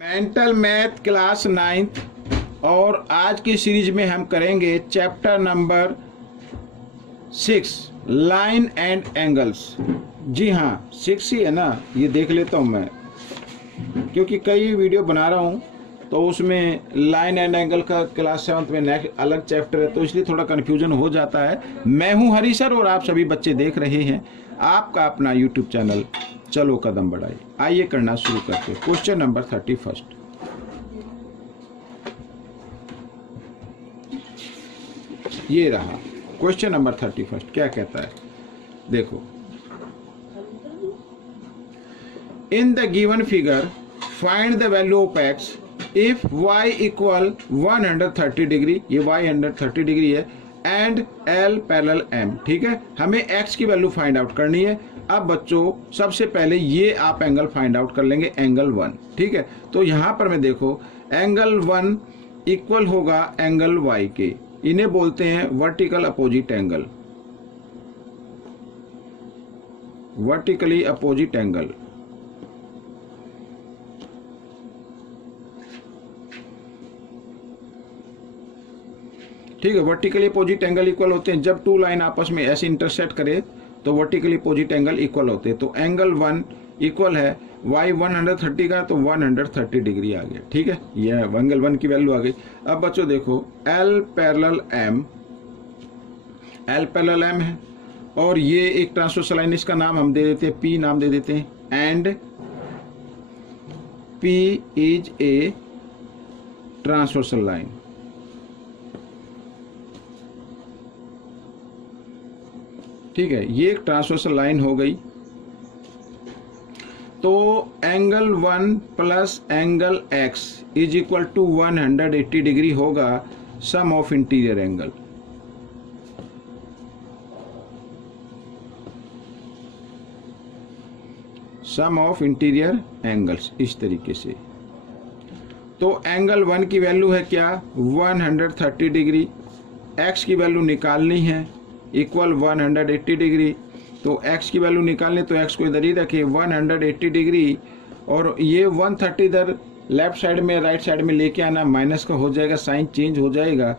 Mental math class 9th और आज की सीरीज में हम करेंगे chapter number 6 line and angles. जी हाँ, 6 ही है ना। ये देख लेता हूँ मैं, क्योंकि कई वीडियो बना रहा हूँ तो उसमें लाइन एंड एंगल का क्लास 7th में नेक्स्ट अलग चैप्टर है, तो इसलिए थोड़ा कन्फ्यूजन हो जाता है। मैं हूँ हरी सर और आप सभी बच्चे देख रहे हैं आपका अपना यूट्यूब चैनल चलो कदम बढ़ाइए। आइए करना शुरू करते हैं। क्वेश्चन नंबर 31 ये रहा। क्वेश्चन नंबर 31 क्या कहता है, देखो। In the given figure find the value of x if y equal 130 degree, ये y 130 डिग्री है, एंड l पैरेलल m। ठीक है, हमें x की वैल्यू फाइंड आउट करनी है। अब बच्चों सबसे पहले ये आप एंगल फाइंड आउट कर लेंगे, एंगल 1। ठीक है, तो यहां पर मैं देखो एंगल 1 इक्वल होगा एंगल y के, इन्हें बोलते हैं vertical opposite angle, vertically opposite angle. ठीक है, वर्टिकली अपोजिट एंगल इक्वल होते हैं जब टू लाइन आपस में ऐसे इंटरसेक्ट करे तो वर्टिकली अपोजिट एंगल इक्वल होते हैं। तो एंगल 1 इक्वल है y 130 का, तो 130 डिग्री आ गया। ठीक है, ये एंगल 1 की वैल्यू आ गई। अब बच्चों देखो l पैरेलल m है, और ये एक ट्रांसवर्सल लाइन, इसका नाम हम दे देते हैं P, नाम दे देते हैं, and P is a transversal line. ठीक है, ये एक ट्रांसवर्सल लाइन हो गई। तो angle 1 plus angle x is equal to 180 degree होगा sum of interior angle. Sum of interior angles इस तरीके से। तो एंगल 1 की वैल्यू है क्या, 130 डिग्री। x की वैल्यू निकालनी है, इक्वल 180 डिग्री। तो x की वैल्यू निकालने, तो x को इधर ही रखे 180 डिग्री, और ये 130 इधर लेफ्ट साइड में राइट साइड में लेके आना, माइनस का हो जाएगा, साइन चेंज हो जाएगा।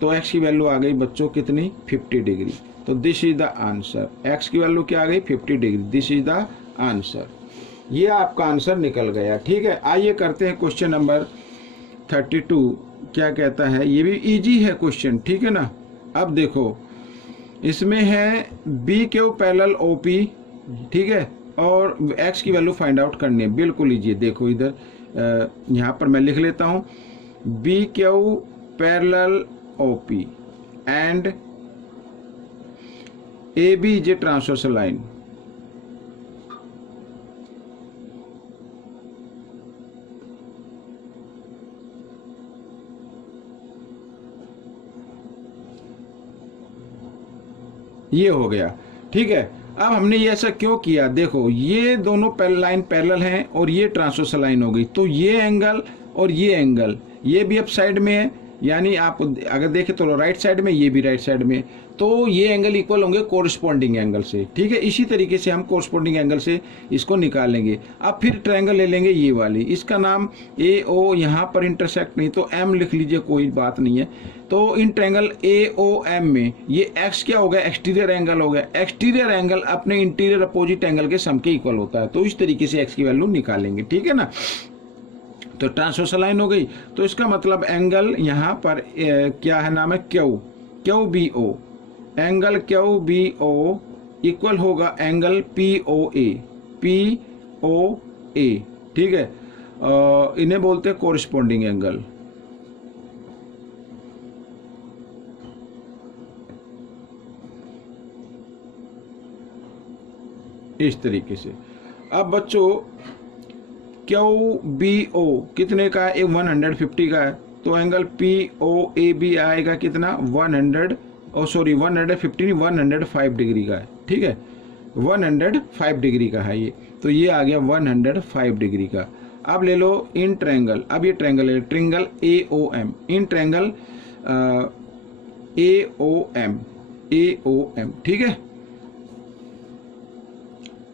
तो x की वैल्यू आ गई बच्चों कितनी, 50 डिग्री। तो this is the answer. x की वैल्यू क्या आ गई, 50 degree. This is the answer. ये आपका आंसर निकल गया। ठीक है, आइए करते हैं क्वेश्चन नंबर 32। क्या कहता है, ये भी इजी है क्वेश्चन। ठीक है ना। अब देखो इसमें है बी क्यू पैरेलल ओपी। ठीक है, और एक्स की वैल्यू फाइंड आउट करनी है। बिल्कुल लीजिए, देखो इधर यहाँ पर मैं लिख लेता हूँ B Q parallel O P and A B is a transversal line. ये हो गया। ठीक है, अब हमने ये ऐसा क्यों किया, देखो ये दोनों लाइन पैरेलल हैं और ये ट्रांसवर्सल लाइन हो गई, तो ये एंगल और ये एंगल ये भी अप साइड में है, यानी आप अगर देखें तो राइट साइड में, ये भी राइट साइड में, तो ये एंगल इक्वल होंगे कोरिस्पॉन्डिंग एंगल से। ठीक है, इसी तरीके से हम कोरिस्पॉन्डिंग एंगल से इसको निकालेंगे। अब फिर ट्रायंगल ले लेंगे ये वाली, इसका नाम ए ओ, यहाँ पर इंटरसेक्ट नहीं तो एम लिख लीजिए, कोई बात नहीं है। तो इन ट्रायंगल ए ओ एम में ये एक्स क्या हो गया, एक्सटीरियर एंगल हो गया। एक्सटीरियर एंगल अपने इंटीरियर अपोजिट एंगल के सम के इक्वल होता है, तो इस तरीके से एक्स की वैल्यू निकालेंगे। ठीक है ना। तो ट्रांसवर्सल लाइन हो गई, तो इसका मतलब एंगल यहाँ पर क्या है, नाम है Q B O. Angle Q B O equal होगा एंगल पी ओ ए। ठीक है, इन्हें बोलते हैं कोरिस्पॉन्डिंग एंगल। इस तरीके से। अब बच्चों क्यू बी ओ कितने का है, 150 का है, तो angle P O A B आएगा कितना, 105 डिग्री का है। ठीक है, 105 डिग्री का है ये, तो ये आ गया 105 डिग्री का। अब ले लो इन ट्रायंगल, अब ये ट्रायंगल है, triangle A O M, in triangle A O M. ठीक है,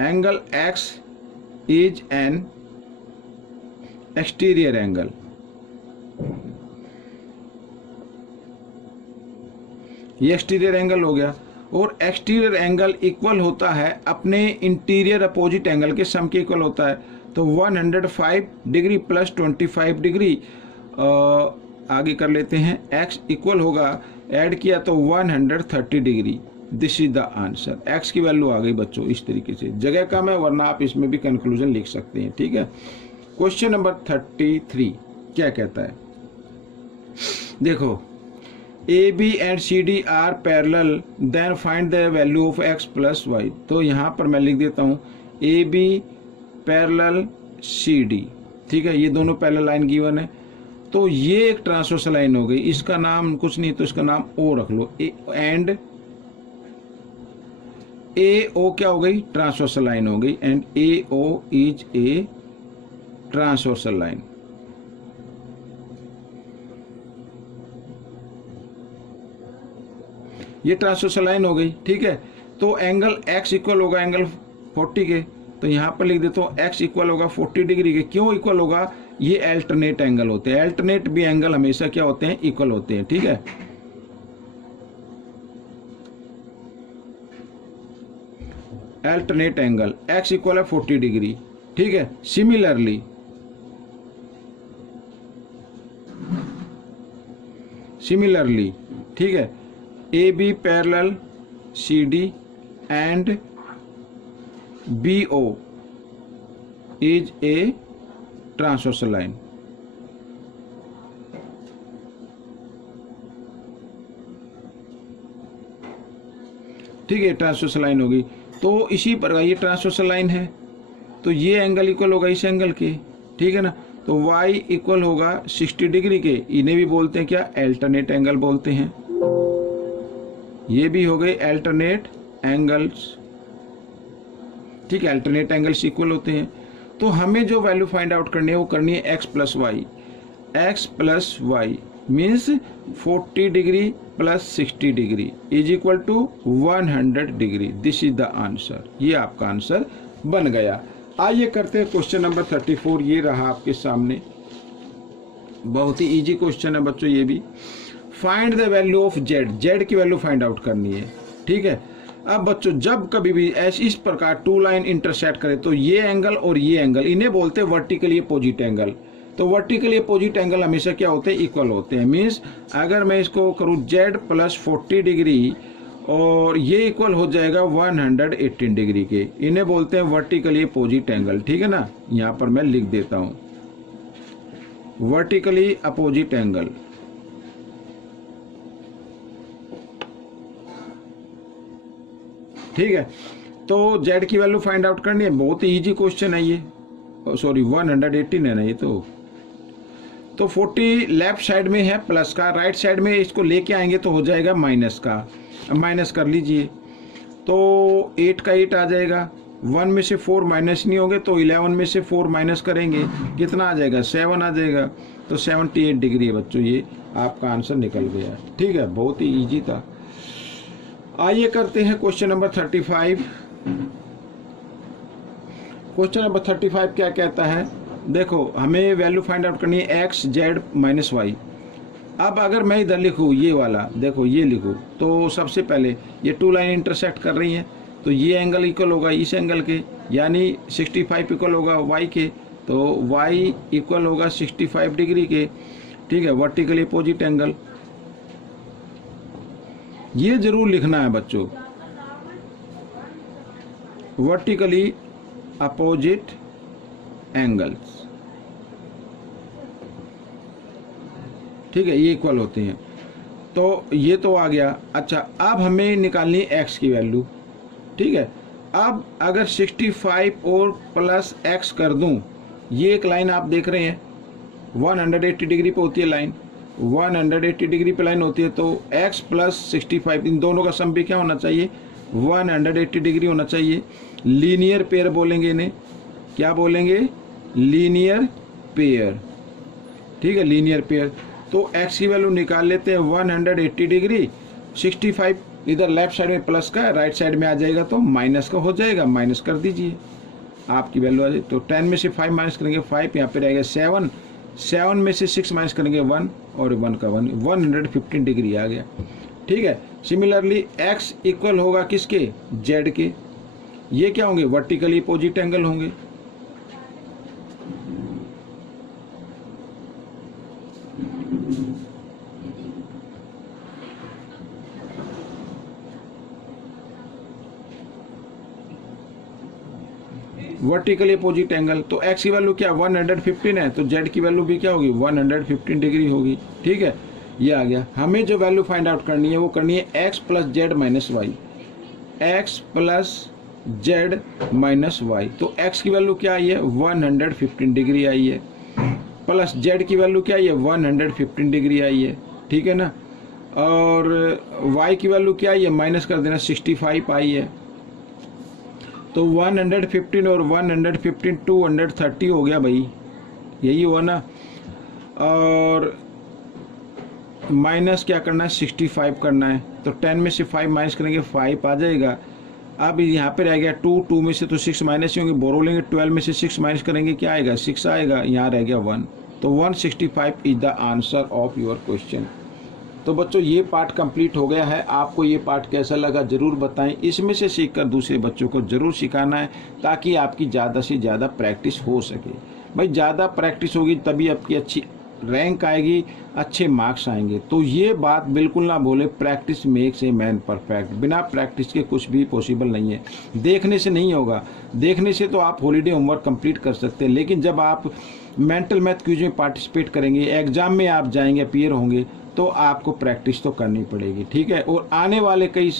angle x is an exterior angle, ये एक्सटीरियर एंगल हो गया, और एक्सटीरियर एंगल इक्वल होता है अपने इंटीरियर अपोजिट एंगल के सम के इक्वल होता है। तो 105 डिग्री प्लस 25 डिग्री, आगे कर लेते हैं, x इक्वल होगा, ऐड किया तो 130 degree. This is the answer. x की वैल्यू आ गई बच्चों इस तरीके से, जगह कम है वरना आप इसमें भी कंक्लूजन लिख सकते हैं। ठीक है, क्वेश्चन नंबर 33 क्या कहता है, देखो, A B and C D are parallel, then find the value of x plus Y. तो यहाँ पर मैं लिख देता हूँ A B parallel C D, ठीक है, ये दोनों पैरेलल लाइन गिवन है। तो ये एक ट्रांसवर्सल लाइन हो गई, इसका नाम कुछ नहीं तो इसका नाम ओ रख लो, एंड ए ओ क्या हो गई, ट्रांसवर्सल लाइन हो गई, and A O is a transversal line. ये ट्रांसवर्सल लाइन हो गई। ठीक है, तो एंगल x इक्वल होगा एंगल 40 के, तो यहां पर लिख देता हूं x इक्वल होगा 40 डिग्री के। क्यों इक्वल होगा, ये अल्टरनेट एंगल होते हैं, अल्टरनेट भी एंगल हमेशा क्या होते हैं, इक्वल होते हैं। ठीक है, अल्टरनेट एंगल x इक्वल है 40 डिग्री। ठीक है, सिमिलरली ठीक है, A B parallel C D and B O is a transversal line. ठीक है, ट्रांसवर्सल लाइन होगी। तो इसी प्रकार ये ट्रांसवर्सल लाइन है, तो ये एंगल इक्वल होगा इस एंगल के। ठीक है ना, तो y इक्वल होगा 60 डिग्री के, इन्हें भी बोलते हैं क्या, अल्टरनेट एंगल बोलते हैं। ये भी हो गए अल्टरनेट एंगल्स। ठीक है, अल्टरनेट एंगल्स इक्वल होते हैं। तो हमें जो वैल्यू फाइंड आउट करनी है वो करनी है x plus Y. x plus Y means 40 degree plus 60 degree is equal to 100 degree. This is the answer, ये आपका आंसर बन गया। आइए करते हैं क्वेश्चन नंबर 34। ये रहा आपके सामने, बहुत ही इजी क्वेश्चन है बच्चों ये भी। Find the value of Z, Z की वैल्यू फाइंड आउट करनी है। ठीक है, अब बच्चों जब कभी भी ऐसे इस प्रकार टू लाइन इंटरसेक्ट करे तो ये एंगल और ये एंगल, इन्हें बोलते हैं वर्टिकली अपोजिट एंगल। तो वर्टिकली अपोजिट एंगल हमेशा क्या होते हैं, इक्वल होते हैं। मीन्स अगर मैं इसको करूँ जेड प्लस 40 डिग्री और ये इक्वल हो जाएगा 118 डिग्री के, इन्हें बोलते हैं वर्टिकली अपोजिट एंगल। ठीक है ना, यहाँ पर मैं लिख देता हूँ वर्टिकली अपोजिट एंगल। ठीक है, तो जेड की वैल्यू फाइंड आउट करनी है, बहुत ही इजी क्वेश्चन है ये। सॉरी 118 है ना ये तो 40 लेफ्ट साइड में है प्लस का, राइट साइड में इसको लेके आएंगे तो हो जाएगा माइनस का। माइनस कर लीजिए तो 8 का 8 आ जाएगा, 1 में से 4 माइनस नहीं होंगे तो 11 में से 4 माइनस करेंगे कितना आ जाएगा, 7 आ जाएगा। तो 78 डिग्री है बच्चों, ये आपका आंसर निकल गया। ठीक है, बहुत ही इजी था। आइए करते हैं क्वेश्चन नंबर 35। क्वेश्चन नंबर 35 क्या कहता है, देखो हमें वैल्यू फाइंड आउट करनी है एक्स जेड माइनस वाई। अब अगर मैं इधर लिखूँ ये वाला, देखो ये लिखूँ तो सबसे पहले ये टू लाइन इंटरसेक्ट कर रही हैं, तो ये एंगल इक्वल होगा इस एंगल के, यानी 65 इक्वल होगा वाई के, तो वाई इक्वल होगा 65 डिग्री के। ठीक है, वर्टिकली अपोजिट एंगल, ये जरूर लिखना है बच्चों, वर्टिकली अपोजिट एंगल्स। ठीक है, ये इक्वल होते हैं, तो ये तो आ गया। अच्छा, अब हमें निकालनी है x की वैल्यू। ठीक है, अब अगर 65 और प्लस x कर दूं, ये एक लाइन आप देख रहे हैं 180 डिग्री पे होती है लाइन, 180 डिग्री पे लाइन होती है, तो x प्लस 65 इन दोनों का सम भी क्या होना चाहिए, 180 डिग्री होना चाहिए। लीनियर पेयर बोलेंगे इन्हें, क्या बोलेंगे, लीनियर पेयर। ठीक है, लीनियर पेयर। तो x की वैल्यू निकाल लेते हैं 180 डिग्री, 65 इधर लेफ्ट साइड में प्लस का, राइट साइड में आ जाएगा तो माइनस का हो जाएगा, माइनस कर दीजिए। आपकी वैल्यू आ जाए। तो 10 में से 5 माइनस करेंगे 5, यहाँ पे रहेगा 7, 7 में से 6 माइनस करेंगे 1 और 1 का 1, 115 डिग्री आ गया। ठीक है। सिमिलरली x इक्वल होगा किसके, z के। ये क्या होंगे, वर्टिकली अपोजिट एंगल होंगे। वर्टिकली अपोजिट एंगल, तो x की वैल्यू क्या 115 है, तो z की वैल्यू भी क्या होगी 115 डिग्री होगी। ठीक है, ये आ गया। हमें जो वैल्यू फाइंड आउट करनी है वो करनी है x plus Z minus Y, x plus Z minus Y. तो x की वैल्यू क्या आई है 115 डिग्री आई है, प्लस z की वैल्यू क्या आई है 115 डिग्री आई है। ठीक है ना, और y की वैल्यू क्या आई है, माइनस कर देना 65 आई है। तो 115 और 115 230 हो गया भाई, यही हुआ ना। और माइनस क्या करना है 65 करना है, तो 10 में से 5 माइनस करेंगे 5 आ जाएगा। अब यहाँ पे रह गया 2, 2 में से तो 6 माइनस ही होंगे, बोरो लेंगे 12 में से 6 माइनस करेंगे क्या आएगा 6 आएगा, यहाँ रह गया 1। तो 165 is the answer of your question. तो बच्चों ये पार्ट कंप्लीट हो गया है। आपको ये पार्ट कैसा लगा ज़रूर बताएं, इसमें से सीखकर दूसरे बच्चों को ज़रूर सिखाना है ताकि आपकी ज़्यादा से ज़्यादा प्रैक्टिस हो सके। भाई ज़्यादा प्रैक्टिस होगी तभी आपकी अच्छी रैंक आएगी, अच्छे मार्क्स आएंगे। तो ये बात बिल्कुल ना बोले, practice makes a man perfect. बिना प्रैक्टिस के कुछ भी पॉसिबल नहीं है। देखने से नहीं होगा, देखने से तो आप हॉलीडे होमवर्क कंप्लीट कर सकते हैं, लेकिन जब आप मेंटल मैथ क्विज में पार्टिसिपेट करेंगे, एग्जाम में आप जाएंगे, अपीयर होंगे, तो आपको प्रैक्टिस तो करनी पड़ेगी। ठीक है, और आने वाले कई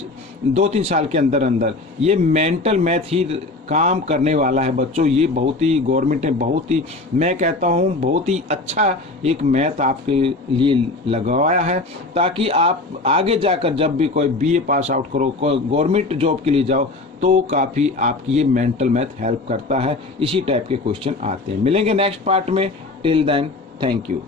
2-3 साल के अंदर अंदर ये मेंटल मैथ ही काम करने वाला है बच्चों। ये बहुत ही गवर्नमेंट ने बहुत ही, मैं कहता हूँ बहुत ही अच्छा एक मैथ आपके लिए लगवाया है, ताकि आप आगे जाकर जब भी कोई BA पास आउट करो, कोई गवर्नमेंट जॉब के लिए जाओ, तो काफ़ी आपकी ये मेंटल मैथ हेल्प करता है। इसी टाइप के क्वेश्चन आते हैं। मिलेंगे नेक्स्ट पार्ट में, टिल देन थैंक यू।